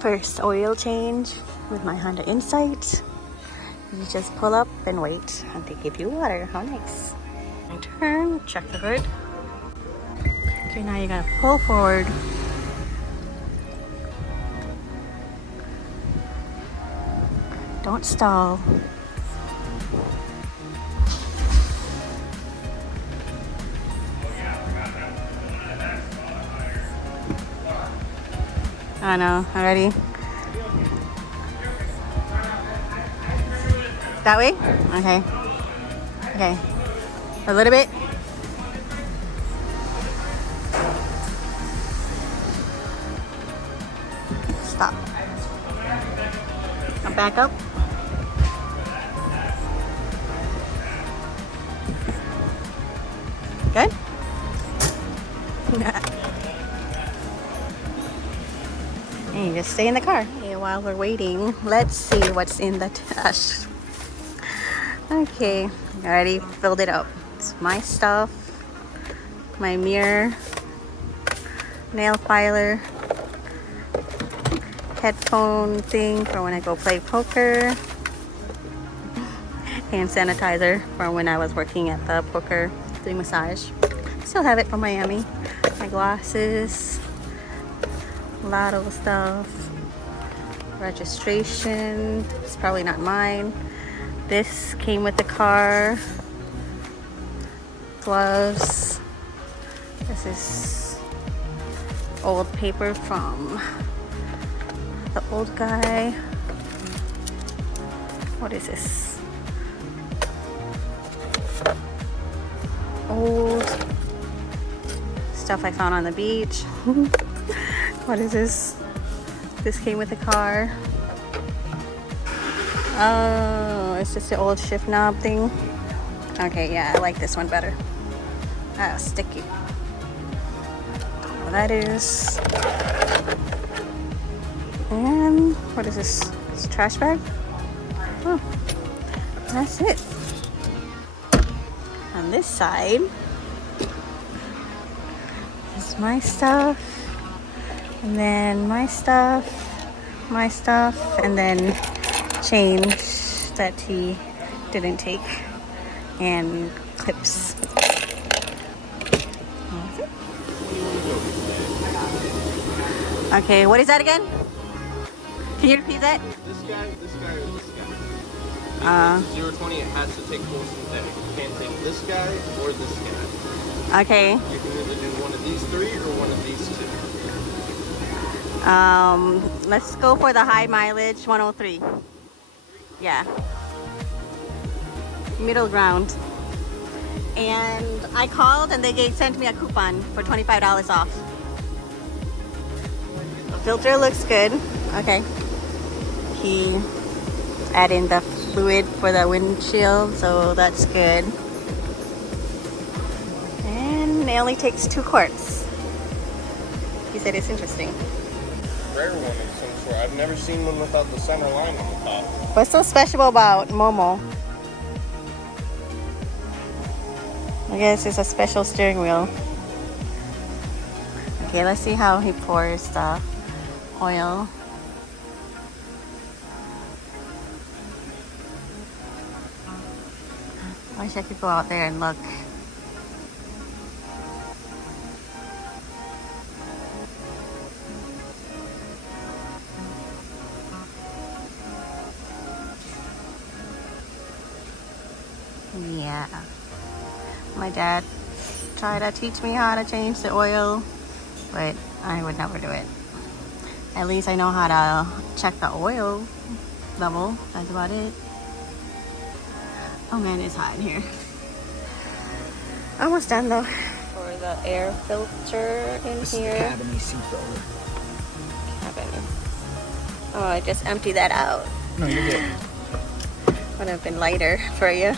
First oil change with my Honda Insight. You just pull up and wait and they give you water. How nice. And turn, check the hood. Okay, now you gotta pull forward. Don't stall. I know, already. That way? Okay. Okay. A little bit. Stop. Now back up. Good? And you just stay in the car. Okay, while we're waiting, let's see what's in the dash. Okay, I already filled it up. It's my stuff, my mirror, nail filer, headphone thing for when I go play poker, hand sanitizer for when I was working at the poker doing massage. Still have it from Miami. My glasses, lotto stuff, registration. It's probably not mine. This came with the car. Gloves. This is old paper from the old guy. What is this? Old stuff I found on the beach. What is this? This came with the car. Oh, it's just the old shift knob thing. Okay, yeah, I like this one better. Ah, sticky. Well, that is. And what is this? It's a trash bag? Oh, that's it. On this side is my stuff. And then my stuff, and then change that he didn't take, and clips. Okay, what is that again? Can you repeat that? This guy, or this guy? 020, it has to take full synthetic. You can't take this guy or this guy. Okay. You can either do one of these three or one of these two. Let's go for the high mileage 103. Yeah. Middle ground. And I called and they sent me a coupon for $25 off. The filter looks good. Okay. He added in the fluid for the windshield, so that's good. And it only takes 2 quarts. He said it's interesting. Rare one of some sort. I've never seen one without the center line on the top. What's so special about Momo? I guess it's a special steering wheel. Okay, let's see how he pours the oil. I wish I could go out there and look. Yeah. My dad tried to teach me how to change the oil, but I would never do it. At least I know how to check the oil level. That's about it. Oh man, it's hot in here. Almost done though. For the air filter in this here. Is the cabin AC filter. Cabin. Oh, I just emptied that out. No, you're good. Would have been lighter for you.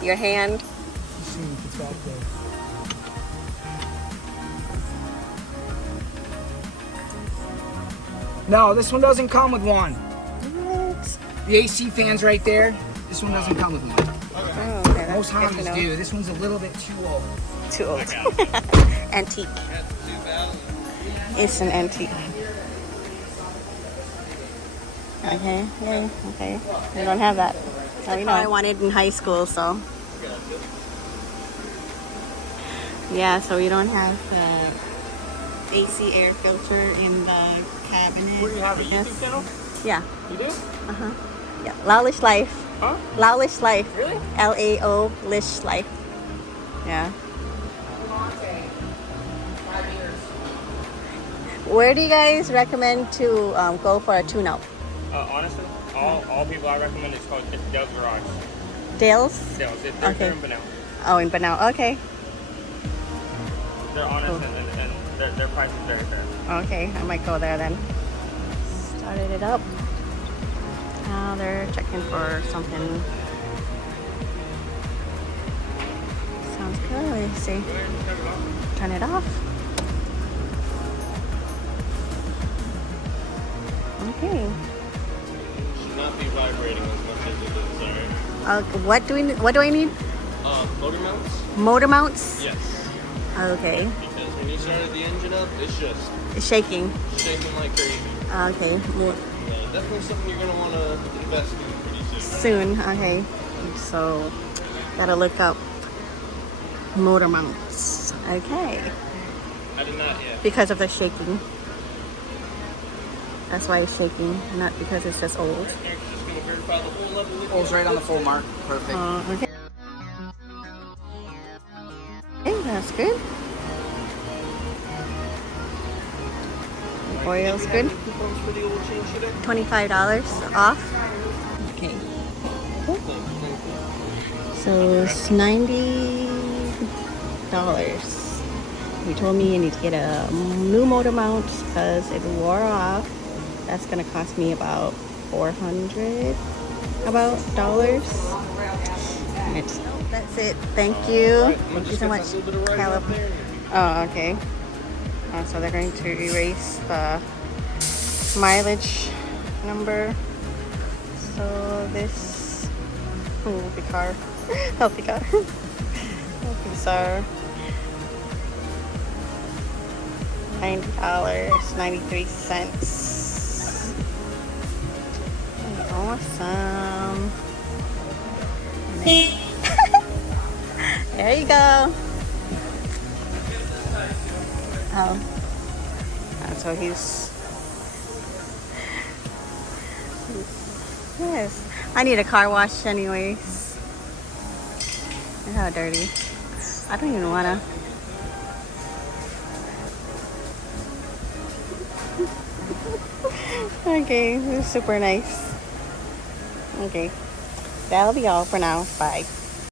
Your hand. Let's see if it's back there. No, this one doesn't come with one. What? The AC fan's right there. This one doesn't come with one. Oh, okay, that's Most good to Hondas know. do. This one's a little bit too old. Too old. Antique. That's 2000. It's an antique. Okay, yay, okay. We don't have that. That's what I wanted in high school, so. Yeah, so we don't have AC air filter in the cabinet. Where do you have a Yes. YouTube channel? Yeah. You do? Uh-huh. Yeah. Lawlish Life. Huh? Lawlish Life. Really? Lao Lish Life. Yeah. Where do you guys recommend to go for a tune-up? Honestly, all people I recommend is called Dale's Garage. Dale's? Dale's. They're Okay. in Banal. Oh, in Banal. Okay. They're honest Cool. and their price is very fair. Okay, I might go there then. Started it up. Now they're checking for something. Sounds good. Let's see. Turn it off. Okay. Should not be vibrating as much as it is, sorry. What do I need? Motor mounts? Motor mounts? Yes. Okay. Because when you started the engine up, it's just It's shaking. shaking like crazy. Okay. Yeah, definitely something you're going to want to invest in pretty soon. Soon. Okay. So gotta look up motor mounts. Okay. I did not yet. Because of the shaking. That's why it's shaking, not because it's just old. Just going to verify the whole level with Oh, it's right on the full mark. Perfect. Okay. Okay, that's good. Oil's good. coupons for the oil change today? $25 off. Okay. So it's $90. He told me I need to get a new motor mount because it wore off. That's gonna cost me about $400 dollars. That's it. Thank you. Thank you so much, Caleb. Oh, okay. So they're going to erase the mileage number. So this, the car, healthy car. These are $90.93. Awesome. There you go. Oh. So he's yes. I need a car wash anyways. Look how dirty. I don't even wanna. Okay, this is super nice. Okay, that'll be all for now. Bye.